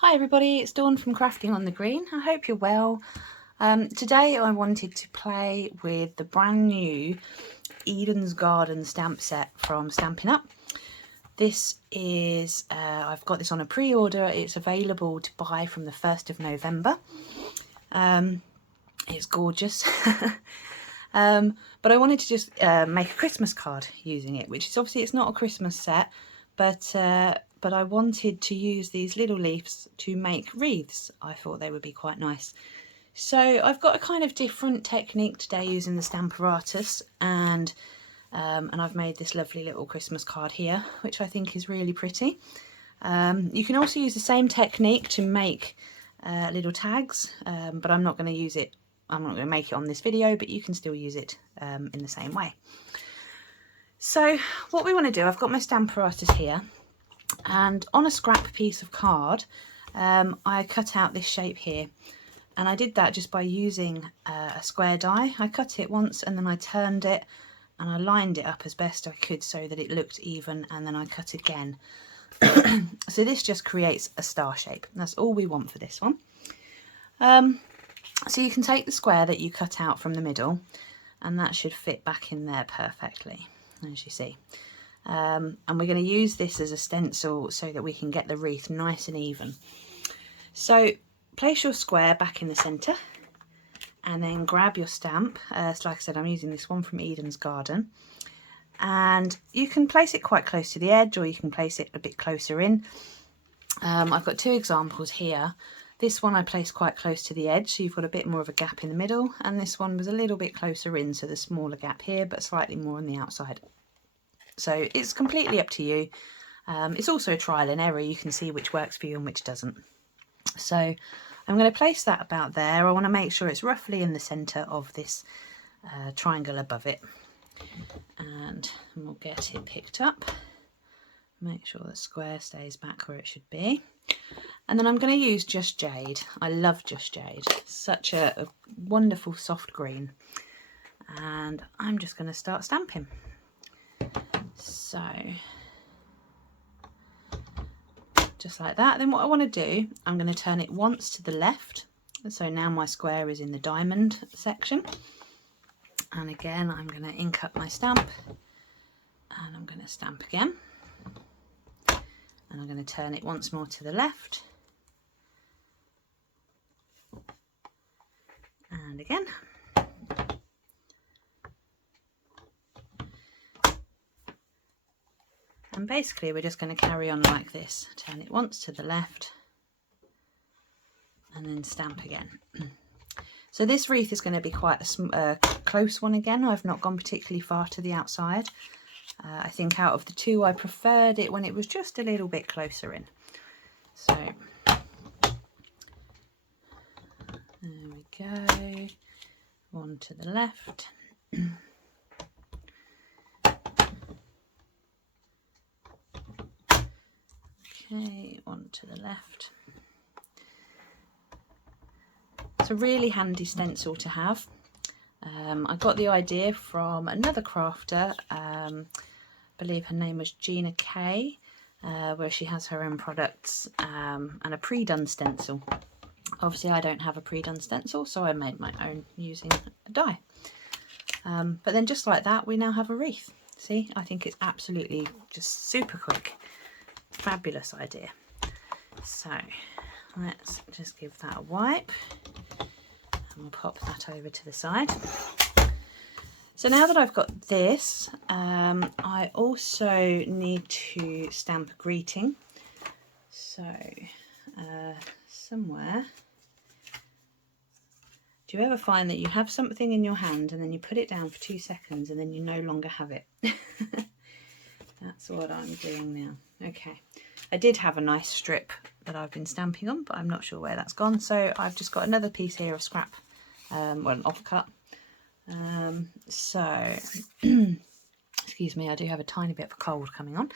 Hi everybody, it's Dawn from Crafting on the Green. I hope you're well. Today I wanted to play with the brand new Eden's Garden stamp set from Stampin Up. This is, I've got this on a pre-order. It's available to buy from the 1st of November. It's gorgeous. But I wanted to just make a Christmas card using it, which is obviously it's not a Christmas set, but I wanted to use these little leaves to make wreaths. I thought they would be quite nice. So I've got a kind of different technique today using the Stamparatus, and I've made this lovely little Christmas card here, which I think is really pretty. You can also use the same technique to make little tags, but I'm not going to use it. I'm not going to make it on this video, but you can still use it in the same way. So what we want to do, I've got my Stamparatus here, and on a scrap piece of card I cut out this shape here, and I did that just by using a square die. I cut it once and then I turned it and I lined it up as best I could so that it looked even, and then I cut again. So this just creates a star shape. That's all we want for this one. So you can take the square that you cut out from the middle, and that should fit back in there perfectly, as you see. And we're going to use this as a stencil so that we can get the wreath nice and even. So place your square back in the centre and then grab your stamp. So like I said, I'm using this one from Eden's Garden, and you can place it quite close to the edge, or you can place it a bit closer in. I've got two examples here. This one I placed quite close to the edge, so you've got a bit more of a gap in the middle, and this one was a little bit closer in, so the smaller gap here, but slightly more on the outside. So it's completely up to you. It's also a trial and error. You can see which works for you and which doesn't. So I'm going to place that about there. I want to make sure it's roughly in the centre of this triangle above it. And we'll get it picked up. Make sure the square stays back where it should be. And then I'm going to use Just Jade. I love Just Jade. Such a wonderful soft green. And I'm just going to start stamping. So just like that. Then what I want to do, I'm going to turn it once to the left. So now my square is in the diamond section. And again, I'm going to ink up my stamp, and I'm going to stamp again. And I'm going to turn it once more to the left. And again. And basically we're just going to carry on like this. Turn it once to the left and then stamp again. So this wreath is going to be quite a close one again. I've not gone particularly far to the outside. I think out of the two I preferred it when it was just a little bit closer in. So there we go. One to the left. Okay, one to the left. It's a really handy stencil to have. I got the idea from another crafter, I believe her name was Gina Kay, where she has her own products and a pre-done stencil. Obviously I don't have a pre-done stencil, so I made my own using a die. But then just like that, we now have a wreath. See, I think it's absolutely just super quick. Fabulous idea. So let's just give that a wipe, and we'll pop that over to the side. So now that I've got this, I also need to stamp a greeting. So somewhere, do you ever find that you have something in your hand and then you put it down for 2 seconds and then you no longer have it? That's what I'm doing now. Okay, I did have a nice strip that I've been stamping on, but I'm not sure where that's gone. So I've just got another piece here of scrap, well, an offcut. So, excuse me, I do have a tiny bit of a cold coming on.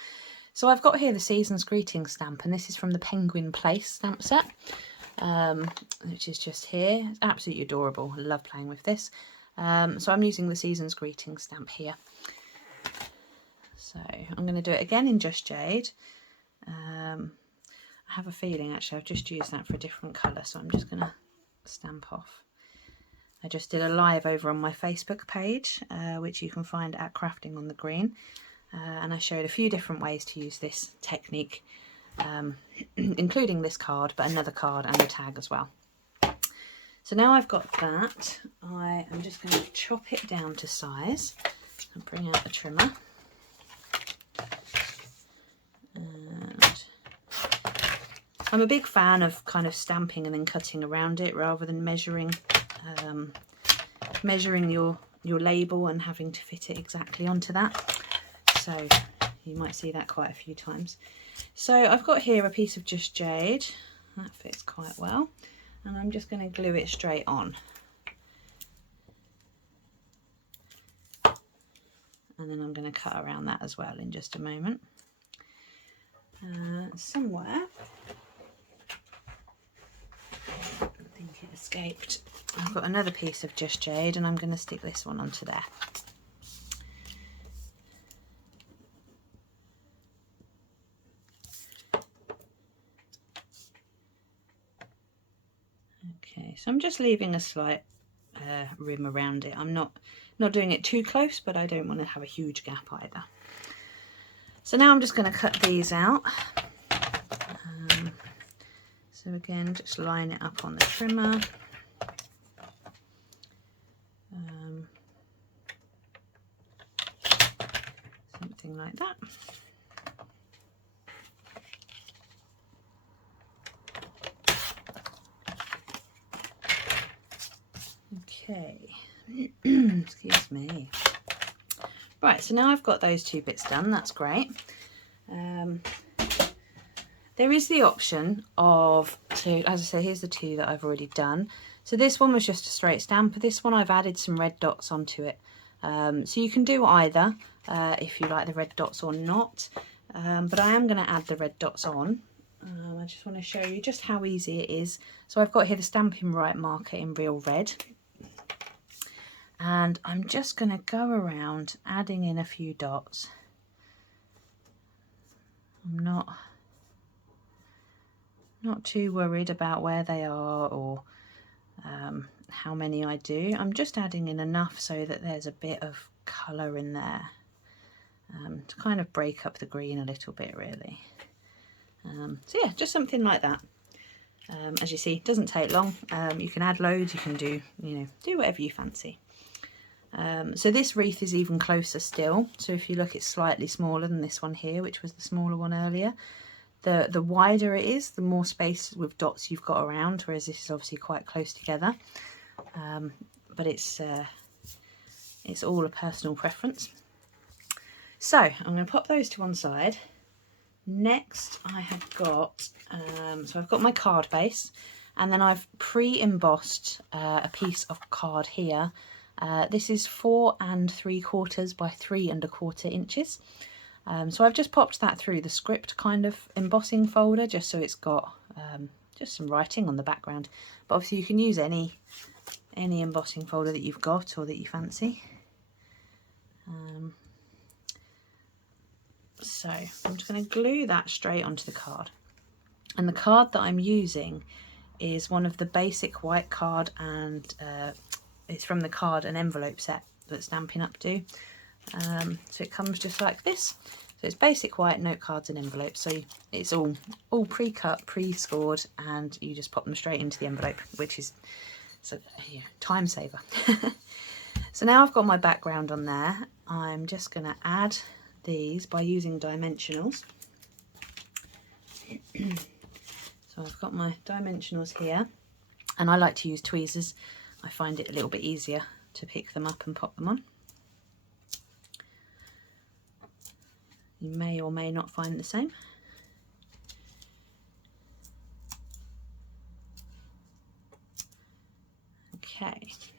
So I've got here the Season's Greeting stamp, and this is from the Penguin Place stamp set, which is just here. It's absolutely adorable. I love playing with this. So I'm using the Season's Greeting stamp here. So I'm going to do it again in Just Jade. I I have a feeling actually I've just used that for a different colour, so I'm just going to stamp off. I just did a live over on my Facebook page, which you can find at Crafting on the Green, and I showed a few different ways to use this technique, including this card, but another card and a tag as well. So now I've got that, I am just going to chop it down to size and bring out the trimmer. And I'm a big fan of kind of stamping and then cutting around it rather than measuring your label and having to fit it exactly onto that. So you might see that quite a few times. So I've got here a piece of Just Jade, that fits quite well, and I'm just going to glue it straight on. And then I'm going to cut around that as well in just a moment. Somewhere, I think it escaped, I've got another piece of Just Jade, and I'm going to stick this one onto there. Okay, so I'm just leaving a slight rim around it. I'm not doing it too close, but I don't want to have a huge gap either. So now I'm just going to cut these out. So again, just line it up on the trimmer. Something like that. Okay, excuse me. Right, so now I've got those two bits done, that's great. There is the option of, as I say, here's the two that I've already done. So this one was just a straight stamp. This one I've added some red dots onto it. So you can do either if you like the red dots or not. But I am going to add the red dots on. I just want to show you just how easy it is. So I've got here the Stampin' Right marker in Real Red. And I'm just going to go around adding in a few dots. I'm not too worried about where they are or how many I do. I'm just adding in enough so that there's a bit of colour in there to kind of break up the green a little bit, really. So yeah, just something like that. As you see, it doesn't take long. You can add loads, you can do whatever you fancy. So this wreath is even closer still. So if you look, it's slightly smaller than this one here, which was the smaller one earlier. The wider it is, the more space with dots you've got around, whereas this is obviously quite close together. But it's all a personal preference. So I'm going to pop those to one side. Next I have got, so I've got my card base, and then I've pre-embossed a piece of card here. This is 4 3/4 by 3 1/4 inches. So I've just popped that through the script kind of embossing folder, just so it's got just some writing on the background. But obviously you can use any embossing folder that you've got or that you fancy. So I'm just going to glue that straight onto the card. And the card that I'm using is one of the basic white card, and it's from the card and envelope set that Stampin' Up do. So it comes just like this. So it's basic white note cards and envelopes. So it's all pre-cut, pre-scored, and you just pop them straight into the envelope, which is time saver. So now I've got my background on there. I'm just going to add these by using dimensionals. So I've got my dimensionals here, and I like to use tweezers. I find it a little bit easier to pick them up and pop them on. You may or may not find the same. Okay, so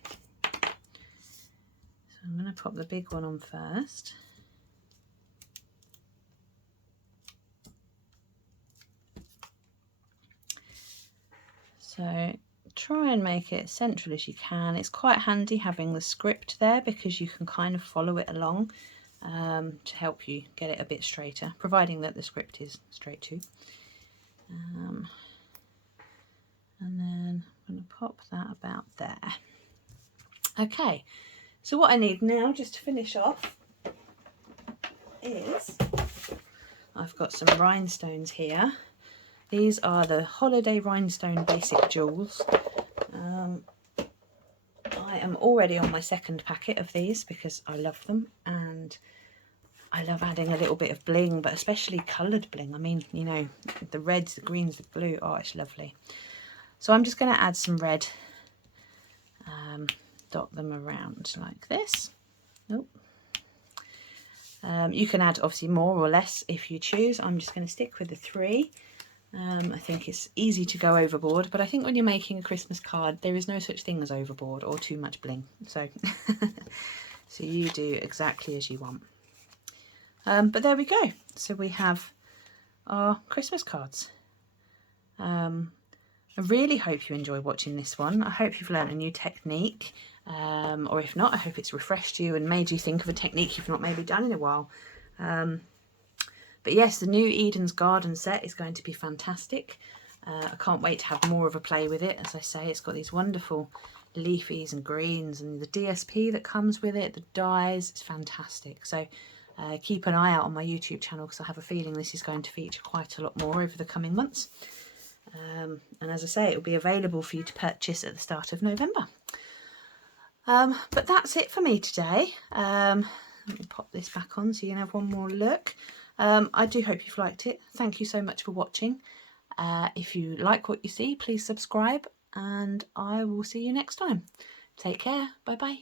I'm going to pop the big one on first. So try and make it as central as you can. It's quite handy having the script there because you can kind of follow it along to help you get it a bit straighter, providing that the script is straight too. And then I'm going to pop that about there. Okay, so what I need now, just to finish off, is I've got some rhinestones here. These are the Holiday Rhinestone Basic Jewels. I am already on my second packet of these because I love them, and I love adding a little bit of bling, but especially coloured bling. I mean, you know, the reds, the greens, the blue, oh, it's lovely. So I'm just going to add some red, dot them around like this. Oh. You can add obviously more or less if you choose. I'm just going to stick with the 3. I think it's easy to go overboard, but I think when you're making a Christmas card, there is no such thing as overboard or too much bling. So, so you do exactly as you want. But there we go. So we have our Christmas cards. I really hope you enjoy watching this one. I hope you've learned a new technique, or if not, I hope it's refreshed you and made you think of a technique you've not maybe done in a while. But yes, the new Eden's Garden set is going to be fantastic. I can't wait to have more of a play with it. As I say, it's got these wonderful leafies and greens, and the DSP that comes with it, the dies, it's fantastic. So keep an eye out on my YouTube channel, because I have a feeling this is going to feature quite a lot more over the coming months. And as I say, it will be available for you to purchase at the start of November. But that's it for me today. Let me pop this back on so you can have one more look. I do hope you've liked it. Thank you so much for watching. If you like what you see, please subscribe, and I will see you next time. Take care. Bye bye.